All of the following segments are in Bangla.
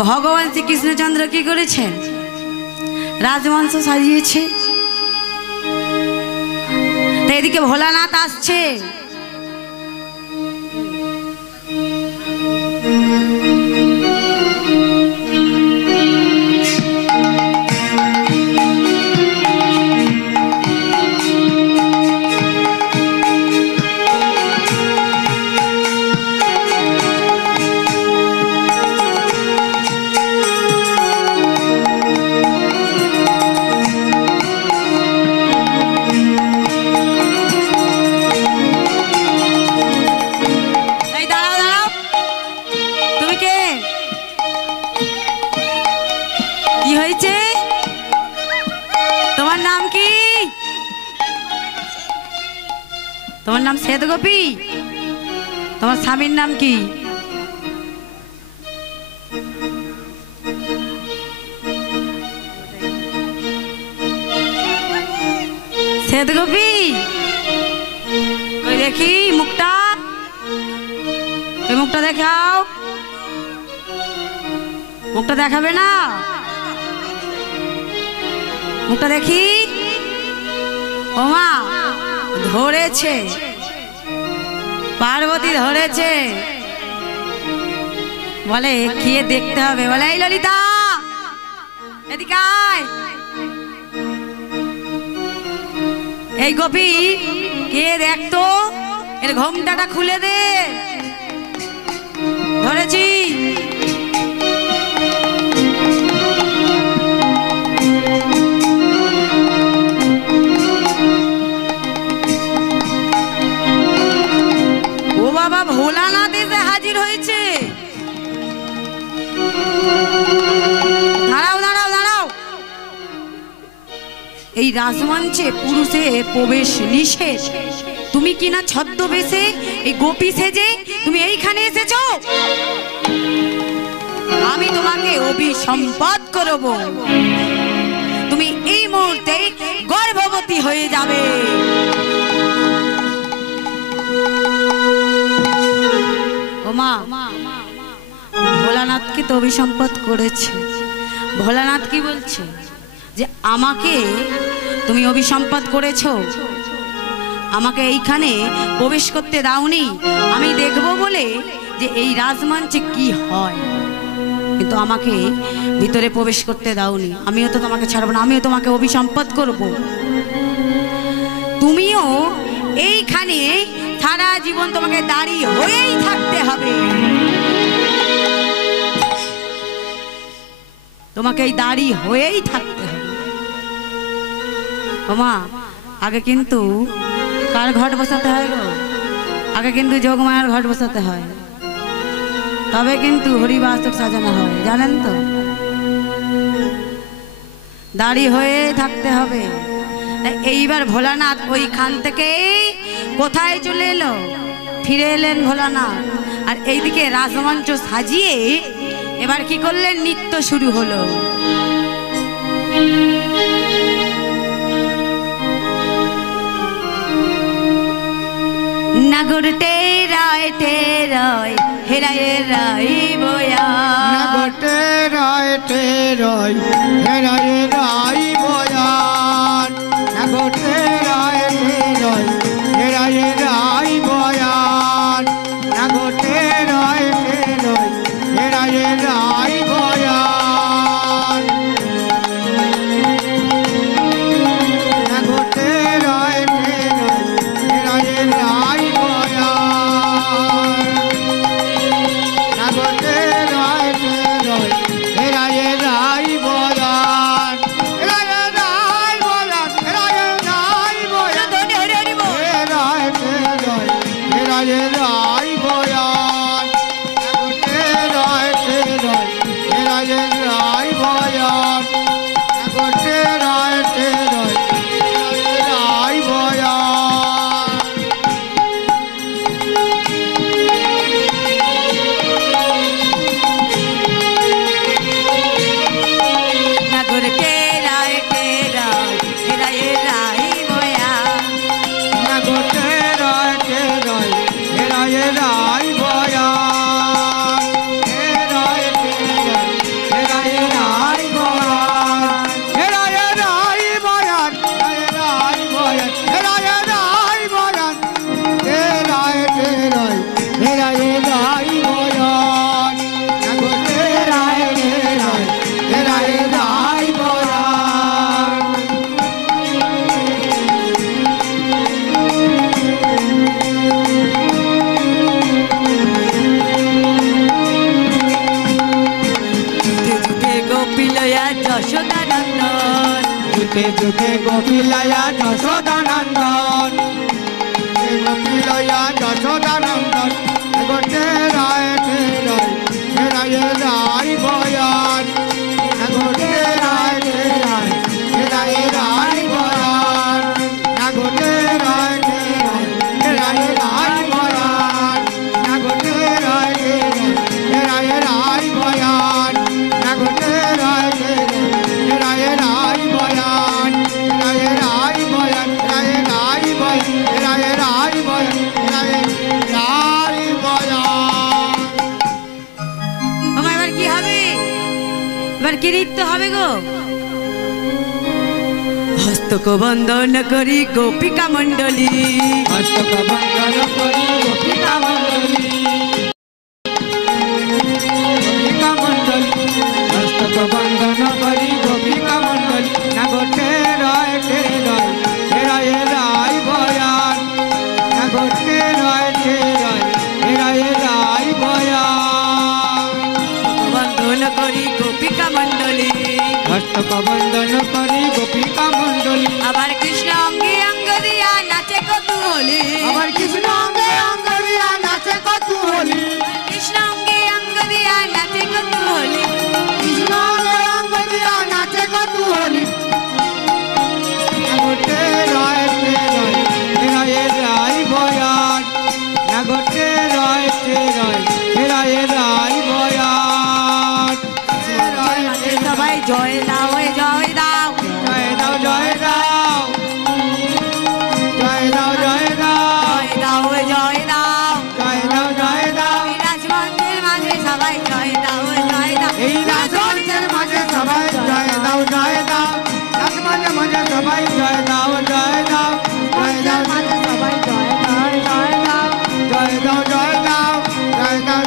ভগবান শ্রীকৃষ্ণচন্দ্র কি করেছেন? রাজবংশ সাজিয়েছে। এদিকে ভোলানাথ আসছে। তোমার নাম শ্বেত গোপী? তোমার স্বামীর নাম কি? শ্বেত গোপী, ওই দেখি মুখটা, ওই মুখটা দেখাও। মুখটা দেখাবে না? মুখটা দেখি। ও মা, ধরেছে, পার্বতী ধরেছে। বলে কে দেখতে হবে? বলে এই ললিতা, এদিকে আয়। এই গোপী কে দেখতো? এর ঘোমটাটা খুলে দে। ধরেছি। ভোলানাথ এসে হাজির হয়েছে। দাঁড়াও দাঁড়াও দাঁড়াও। এই রাজমঞ্চে পুরুষের প্রবেশ নিষেধ। তুমি কিনা ছদ্মবেশে এই গোপী সেজে তুমি এইখানে এসেছো? আমি তোমাকে অভিসম্পাদ করব। তুমি এই মুহূর্তে গর্ভবতী হয়ে যাবে। মা, ভোলানাথকে তো অভিসম্পাদ করেছে। ভোলানাথ কি বলছে? যে আমাকে তুমি অভিসম্পাদ করেছ, আমাকে এইখানে প্রবেশ করতে দাওনি। আমি দেখব বলে যে এই রাজমঞ্চে কি হয়, কিন্তু আমাকে ভিতরে প্রবেশ করতে দাওনি। আমিও তো তোমাকে ছাড়ব না, আমিও তোমাকে অভিসম্পাদ করব। তুমিও এইখানে সারা জীবন তোমাকে দাঁড়িয়ে হয়েই থাকতে হবে। তোমাকে এই দাড়ি হয়েই থাকতে হবে। ওমা, আগে কিন্তু কার ঘট বসাতে হয় গো? আগে কিন্তু যোগমায়ার ঘট বসাতে হয়, তবে কিন্তু হরিবাসক সাজানো হয়, জানেন তো? দাড়ি হয়ে থাকতে হবে। এইবার ভোলানাথ ওইখান থেকে কোথায় চলে এলো? ফিরে এলেন ভোলানাথ। আর এইদিকে রাজমঞ্চ সাজিয়ে এবার কি করলেন? নৃত্য শুরু হলো। নাগর টেরায় টেরায় হেরায় রাই বয়া। নাগর টেরায় টেরায় হেরায় রাই বয়া। নাগর টেরায় টেরায় হেরায় রাই বয়া। নাগর টেরায় টেরায় হেরায় রাই বয়া। নাগর টেরায় টেরায় হেরায় রাই বয়া। নাগর টেরায় টেরায় হেরায় রাই বয়া। যুগে যুগে গোপিলায়া যশোদানন্দন গোপিলায়া যশোদানন্দন গোটে রায় রায় রায় বয়ান গোটে রায় রায় রায় বয়ান গোটে রায় রায় রায় বয়ান গোটে রায় রায় রায় বয়ান গোটে রায় রায় রায় বয়ান রায় রায় বয়ান রায় রায় বয়ান রায় রায় বয়ান রায় রায় বয়ান। এবার কি হবে? এবার কি নৃত্য হবে গো? হস্তক বন্দন করি গোপিকা মণ্ডলী, হস্তক বন্দন করি গোপিকা মণ্ডলী, গোপিকা মণ্ডলী, হস্তক বন্দন করি গোপিকা মণ্ডলী না গোটে রায় রায় রায় বয়ান না গোটে রায় রায় রায় বয়ান। বন্দন করি গোপিকা মণ্ডলী, হস্তক বন্দন করি গোপিকা মণ্ডলী, আবার কৃষ্ণ অঙ্গে অঙ্গ দিয়া নাচে কৌতূহলী, আবার কৃষ্ণ অঙ্গে অঙ্গ দিয়া নাচে কৌতূহলী, কৃষ্ণ অঙ্গে অঙ্গ দিয়া নাচে কৌতূহলী, কৃষ্ণ অঙ্গে অঙ্গ দিয়া নাচে কৌতূহলী না গোটে রায় রায় বয়ান না গোটে রায় রায় বয়ান। সবাই জয় দাও জয় দাও জয় দাও জয় দাও জয় দাও জয় দাও জয় দাও জয় দাও জয় দাও জয় দাও। রাজমন্দির মাঝে সবাই জয় দাও জয় দাও, এই রাজমঞ্চের মাঝে সবাই জয় দাও জয় দাও, রাজমঞ্চের মাঝে সবাই জয় দাও জয় দাও, জয় দাও মাঝে সবাই জয় দাও জয় দাও, জয় দাও জয় দাও জয় দাও।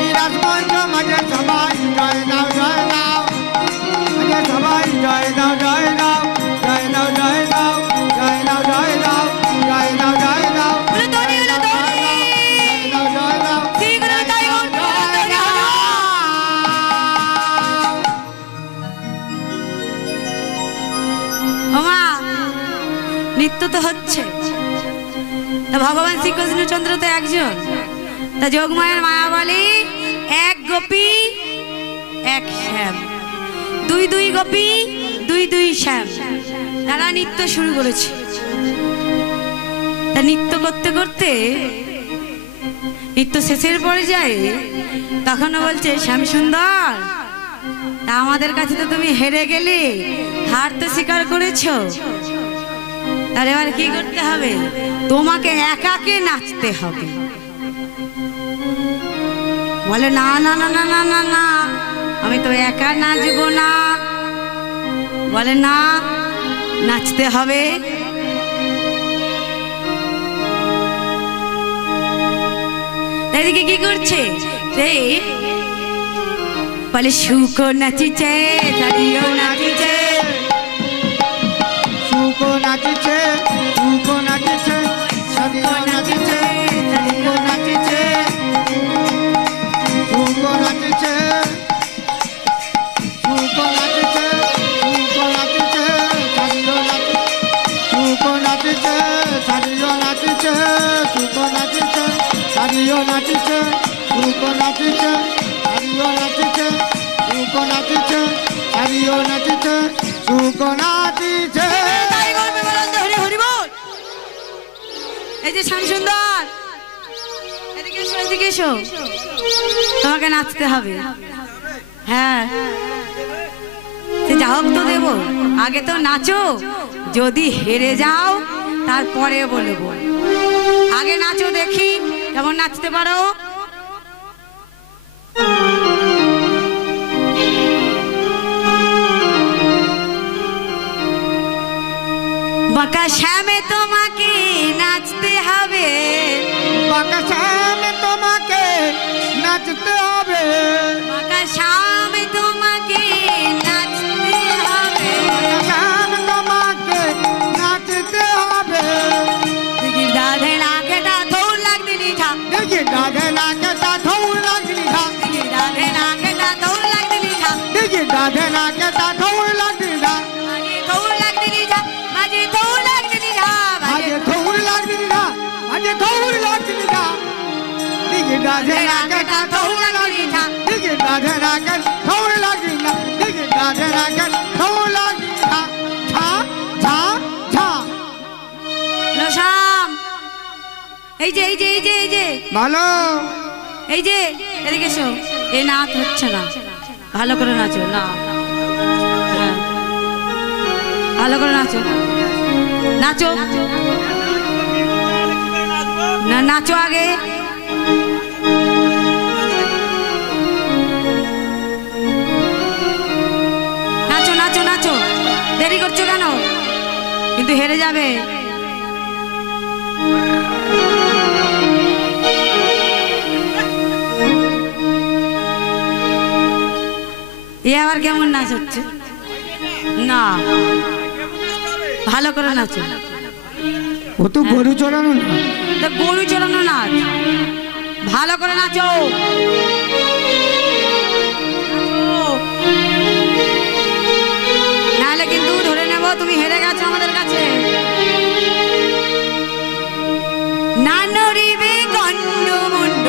এই রাজমঞ্চের মাঝে সবাই জয় দাও জয় দাও, মাঝে সবাই জয় দাও জয় দাও, জয় দাও জয় দাও জয় দাও জয় দাও, জয় দাও জয় দাও উলো দড়ি উলো দড়ি জয় দাও জয় দাও। শ্রী গুরু তাই ওমা নৃত্য তো হচ্ছে, তা ভগবান শ্রীকৃষ্ণচন্দ্র তো একজন, তা যোগমায়ের মায়া বলে এক গোপী এক শ্যাম, দুই দুই গোপী দুই দুই শ্যাম, তারা নৃত্য শুরু করেছে। তা নৃত্য করতে করতে নৃত্য শেষের পর্যায়ে তখনও বলছে শ্যাম সুন্দর, তা আমাদের কাছে তো তুমি হেরে গেলে, হার তো স্বীকার করেছো, তার এবার কি করতে হবে? তোমাকে একাকে নাচতে হবে। বলে না না না না না না না, আমি তো একা নাচবো না। বলে না, নাচতে হবে। এদিকে কি করছে? বলে শুকো নাচিছে সারিও নাচিছে, শুকো নাচিছে শুকো নাচিছে সারিও নাচিছে, শুকো নাচিছে শুকো নাচিছে শুকো নাচিছে শুকো নাচিছে সারিও নাচিছে, শুকো নাচিছে সারিও নাচিছে, শুকো নাচিছে সারিও নাচিছে, শুকো নাচিছে সারিও নাচিছে, শুকো নাচিছে সারিও নাচিছে, শুকো নাচিছে। এই যে শ্যাম সুন্দর, এদিকে এসো এদিকে এসো, তোমাকে নাচতে হবে। হ্যাঁ সে যা হোক তো দেবো, আগে তো নাচো, যদি হেরে যাও তারপরে বলবো। আগে নাচো দেখি কেমন নাচতে পারো। বাঁকা শ্যামে তোমাকে নাচতে হবে, বাঁকা শ্যামে তোমাকে নাচতে হবে, বাঁকা শ্যামে তোমাকে নাচতে হবে, বাঁকা শ্যাম তোমাকে নাচতে হবে। দেখি রাধে লাগে তা থৌর লাগতে নিঠা, দেখি রাধে নাকে তা থৌর লাগলি ঘা, দেখি রাধে লাগে তা থৌর লাগতে নিঠা, দেখি রাধে নাকে তা থৌর লাগলি ঘা, আরে থৌর লাগতে রাধে রাগে ঠৌর লাগি না দিকে রাধে রাগে ঠৌর লাগি না দিকে রাধে রাগে ঠৌর লাগি না ছা ছা ছা শ্যাম এই যে এই যে এই যে এই যে ভালো এই যে এদিকে এসো এই নাচ হচ্ছে না ভালো করে নাচো না হ্যাঁ ভালো করে নাচো নাচো না নাচো আগে নাচো নাচো নাচো দেরি করছো কেন কিন্তু হেরে যাবে এ আবার কেমন নাচ হচ্ছে না ভালো করে নাচো ও তো গরু চড়ানো না তো গরু চড়ানো নাচ ভালো করে নাচো নাহলে কিন্তু ধরে নেব তুমি হেরে গেছো আমাদের কাছে না নড়িবে গণ্ড মণ্ড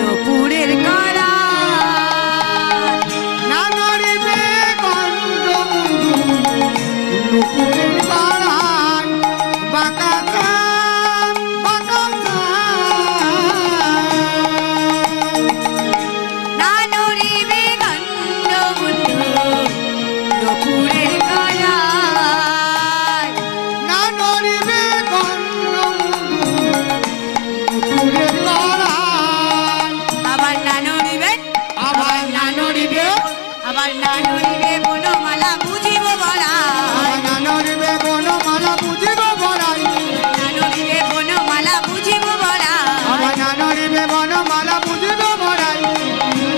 নপুরের করা না নড়িবে গন্ধ মুন্ডু নুপুরের পাড়ায় বাঁকা চাম বাঁকা চাম না নড়িবে গণ্ড মণ্ড নপুরের করা না নড়িবে গন্ধ মুন্ডু নুপুরের পাড়ায় আবার না নড়িবে আবার না নড়িবে আবার না নড়িবে বনমালা বুঝিব বলা আবার না নড়িবে বনমালা বুঝিব বড়াই না নড়িবে বনমালা বুঝিব বলা আবার না নড়িবে বনমালা বুঝিব বড়াই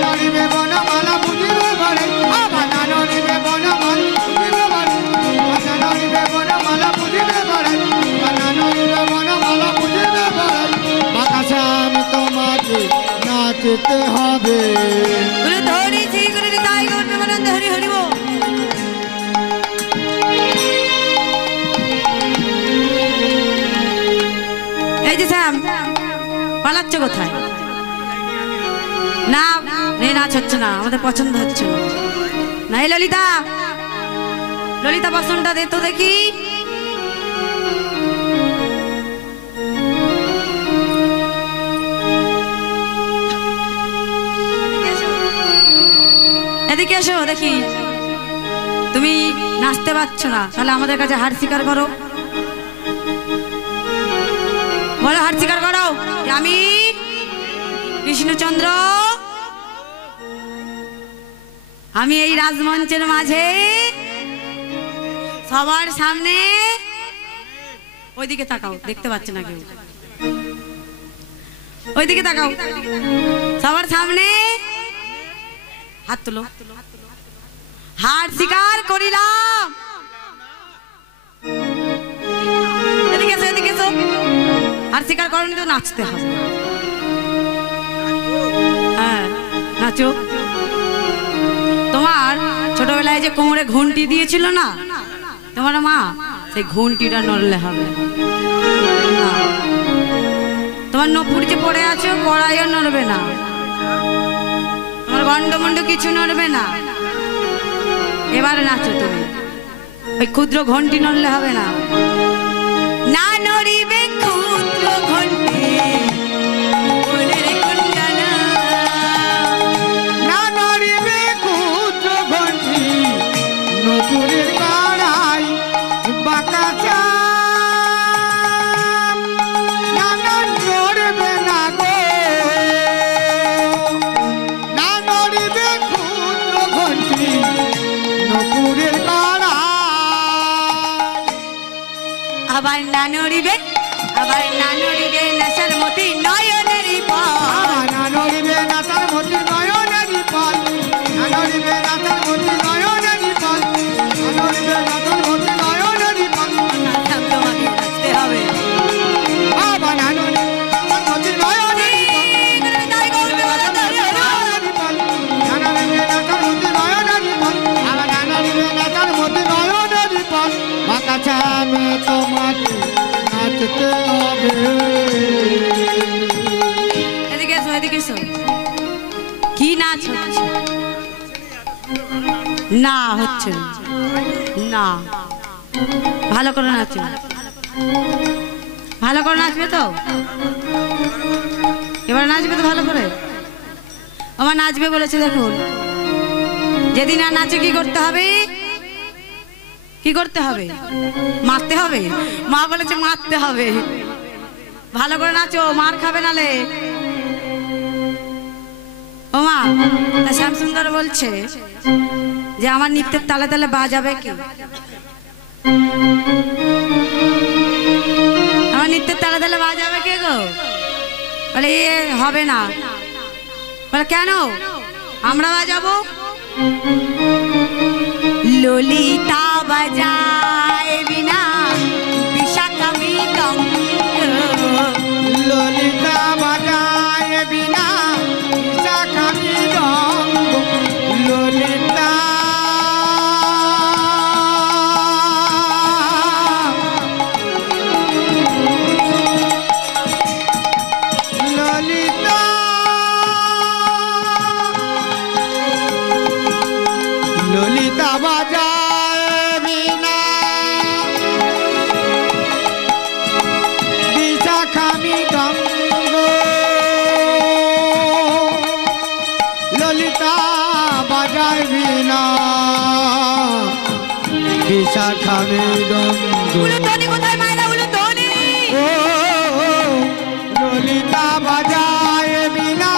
নড়িবে বনমালা বুঝিব বড়াই আবার না নড়িবে বনমালা বুঝিব বড়াই আবার না নড়িবে বনমালা বুঝিবে বড়াই আবার না নড়িবে বনমালা বুঝিবে বড়াই বাতাসে আমি তোমাকে নাচতে হবে গুরু ধরি শ্রী গুরু নিতাই গৌর প্রেমানন্দ হরি হরি বল। এই যে শ্যাম পালাচ্ছ কোথায় না এই নাচ হচ্ছে না আমাদের পছন্দ হচ্ছে না না এই ললিতা ললিতা বাসনটা দে তো দেখি এদিকে এসো দেখি তুমি নাচতে পারছো না তাহলে আমাদের কাছে হার স্বীকার করো বলো হার স্বীকার করো যে আমি কৃষ্ণচন্দ্র আমি এই রাজমঞ্চের মাঝে সবার সামনে ওইদিকে তাকাও দেখতে পাচ্ছে না কেউ ওইদিকে তাকাও সবার সামনে হাত তুলো হার স্বীকার করিলাম এদিকে এসো এদিকে এসো হার স্বীকার করনি তো নাচতে হবে হ্যাঁ নাচো তোমার ছোটবেলায় যে কোমরে ঘন্টি দিয়েছিল না তোমার মা সেই ঘন্টিটা নড়লে হবে না তোমার নপুর যে পড়ে আছো কড়াইও নড়বে না তোমার গন্ডমন্ড কিছু নড়বে না এবারে নাচো তুমি ওই ক্ষুদ্র ঘন্টি নড়লে হবে না না নড়িবে ক্ষুদ্র ঘন্টি মনের কুণ্ডলা না নড়িবে ক্ষুদ্র ঘন্টি নপুরের পাড়াই বাঁকা চাম না না নড়বে না গো না নড়িবে ক্ষুদ্র ঘন্টি নপুরের পাড়াই আবার না নড়িবে নেশার মতি নয়নের পর আবার না নড়িবে নাচার মতি নয়নেরই পাল না নড়িবে নাচার মতি নয়নেরই পাল না নড়িবে নাচার মতি নয়নেরই পাল তোমাকে নাচতে হবে আবার না নড়িবে নাচার মতি নয়নেরই তাই গৌর নয়নেরই পাল না নড়িবে নাচার মতি নয়নেরই পাল আবার না নড়িবে নাচার মতি নয়নেরই পাল বাঁকা চামে তোমাকে নাচতে হবে না হচ্ছে না, না ভালো করে নাচো, ভালো করে নাচবে তো, এবার নাচবে তো ভালো করে। আমার নাচবে বলেছে, দেখুন যেদিন আর নাচে কি করতে হবে, কি করতে হবে, মারতে হবে। মা বলেছে মারতে হবে, ভালো করে নাচো, মার খাবে নালে। ও মা, শ্যামসুন্দর বলছে যে আমার নৃত্যের তালে তালে বাজাবে কি, আমার নৃত্যের তালে তালে বাজাবে কে গো? বলে এ হবে না। বলে কেন? আমরা বাজাবো। ললিতা বাজায় বিনা বিশাখা মৃদঙ্গ, ললিতা বাজায় বিনা বিশাখা মৃদঙ্গ, ললিতা ললিতা ললিতা বাজায় বিনা বিশাখা মৃদঙ্গ, ললিতা বাজায় বিনা বিশাখা মৃদঙ্গ। উলুধ্বনি কোথায় মায়েরা, উলুধ্বনি? ও ললিতা বাজায় বিনা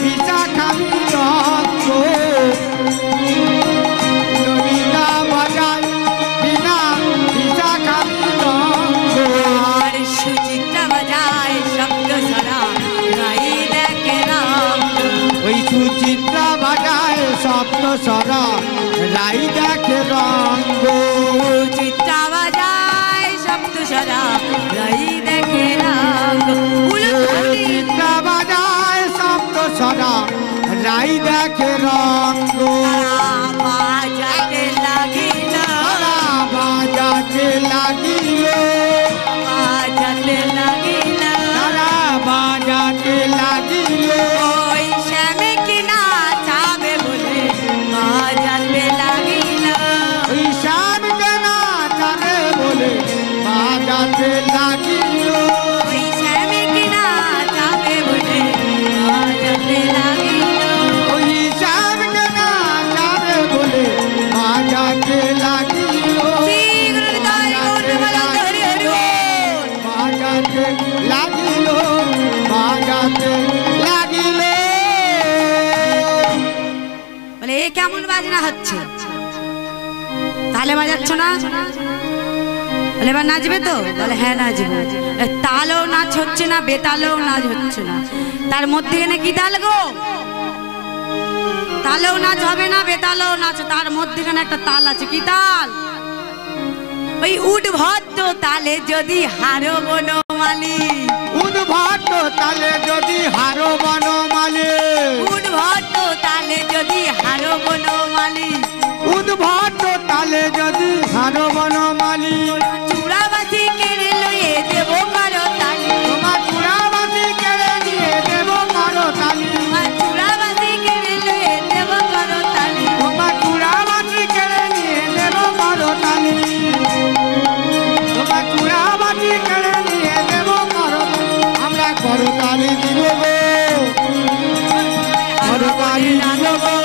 বিশাখা মৃদঙ্গ, ললিতা বাজায় বিনা বিশাখা মৃদঙ্গ। আর সুচিত্রা বাজায় শব্দ সারা গাই দেখে রাম, ওই সুচিত্রা বাজায় সপ্ত সরা রাই দেখে রঙ্গ, সুচিত্রা বাজায় শব্দ সারা গাই দেখে রাম। উলুধ্বনি সুচিত্রা বাজায় সপ্ত সরা রাই দেখে রঙ্গ, বাজাতে লাগিল, তারা বাজাতে লাগিল, বাজাতে লাগিল, তারা বাজাতে লাগিল, ওই শ্যামে কি নাচাবে বলে বাজাতে লাগিল, ওই শ্যামকে নাচাবে বলে বাজাতে লাগিল, ওই শ্যামে কি নাচাবে বলে বাজাতে লাগিল। ওই শ্যামকে নাচাবে বলে বাজাতে লাগিল, বাজাতে লাগিল, বাজাতে লাগিল। বলে এ কেমন বাজনা হচ্ছে, তালে বাজাচ্ছ না? বলে এবার নাচবে তো? বলে হ্যাঁ নাচবো। তালেও নাচ হচ্ছে না, বেতালেও নাচ হচ্ছে না, তার মধ্যেখানে কি তাল গো? তালেও নাচ হবে না, বেতালেও নাচ, তার মধ্যেখানে একটা তাল আছে। কি তাল? ওই উদ্ভদ্দ তালে যদি হারো বনমালী, উদ্ভট তালে যদি হারো বনমালী, উদ্ভদ্দ তালে যদি হারো বনমালী, উদ্ভট তালে যদি হারো বনমালী, চূড়াবাসী কেড়ে লয়ে দেব কারো তালি, তোমার চূড়াবাসী কেড়ে নিয়ে দেব কারো তালি, তোমার চূড়াবাসী কেড়ে লয়ে দেব কারো তালি, তোমার চূড়াবাসী কেড়ে নিয়ে দেব কারো তালি, তোমার চূড়াবাসী কেড়ে নিয়ে দেব কারো তালি। আমরা করো তালি দিব গো, করো তালি দিব গো,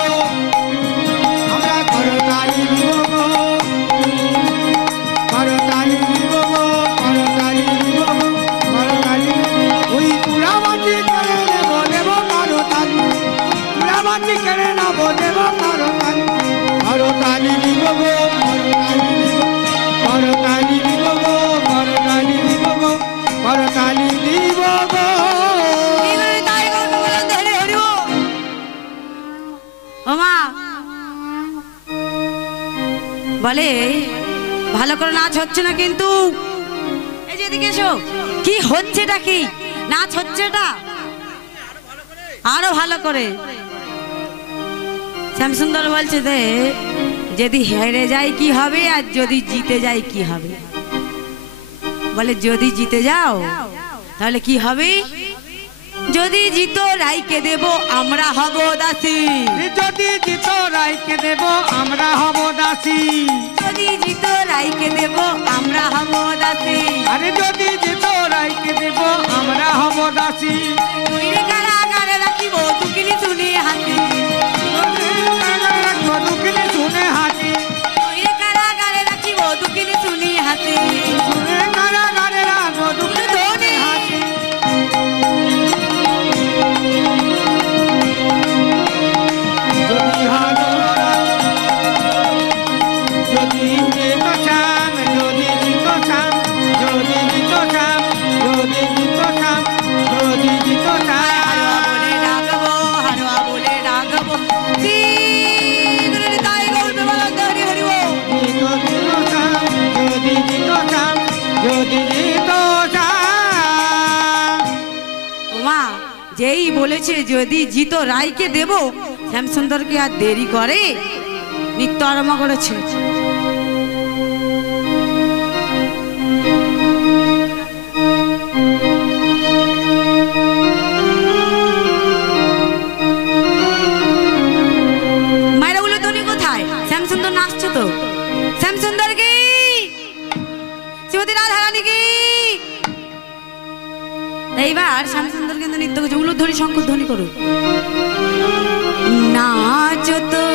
আমরা করো তালি দিব গো, করো তালি দিব গো, করো তালি দিব গো, করো তালি। ওই চূড়াবাসী কেড়ে নেব দেব কারো তালি, চূড়াবাসী কেড়ে নেব দেব কারো তালি, করো তালি দিব গো, করো তালি দিব গো, করো তালি দিব গো, করো তালি দিব গো। কি করে তাই করবো বলো তো, হরি হরি বল। ও মা বলে ভালো করে নাচ হচ্ছে না কিন্তু। এই যে এদিকে এসো, কি হচ্ছেটা, কি নাচ হচ্ছেটা? আরো ভালো করে। শ্যামসুন্দর বলছে যে যদি হেরে যায় কি হবে আর যদি জিতে যায় কি হবে? বলে যদি জিতে যাও তাহলে কি হবে? যদি জিত রাইকে দেব আমরা হব দাসী, যদি জিত রায়কে দেব আমরা হব দাসী, যদি জিত রাইকে দেব আমরা হব দাসী। আরে যদি জিত রায়কে দেব আমরা হব দাসী, নইরে কারাগারে রাখিব দুকিনি শুনি হাসি, রাখবো দুঃখিনী শুনে হাসি, নইরে কারাগারে রাখিব দুকিনি শুনি হাসি। শুনে কারাগারে রাখবো দুঃখিনী শুনে হাসি। যদি হারো যদি জিত চাম, যদি জিত চাম, যদি জিত চাম, যদি জিত চাম, যদি জিত হারুয়া চাম। বলে ডাকবো, হারুয়া বলে ডাকবো, শ্রী গুরু নিতাই গৌর প্রেমানন্দ হরি হরি বল। যদি জিত চাম, যদি জিত চাম। ওমা যেই বলেছে যদি জিত রায়কে দেব, শ্যামসুন্দরকে আর দেরি করে নৃত্য আরম্ভ করেছে। মায়েরা বলে তুমি কোথায়? শ্যামসুন্দর নাচছো তো। শ্যামসুন্দর কি, শ্রীমতী রাধারানী কি? এইবার শ্যামসুন্দর কিন্তু নৃত্য করছে। উলুধ্বনি শঙ্কর ধ্বনি করো। নাচ তো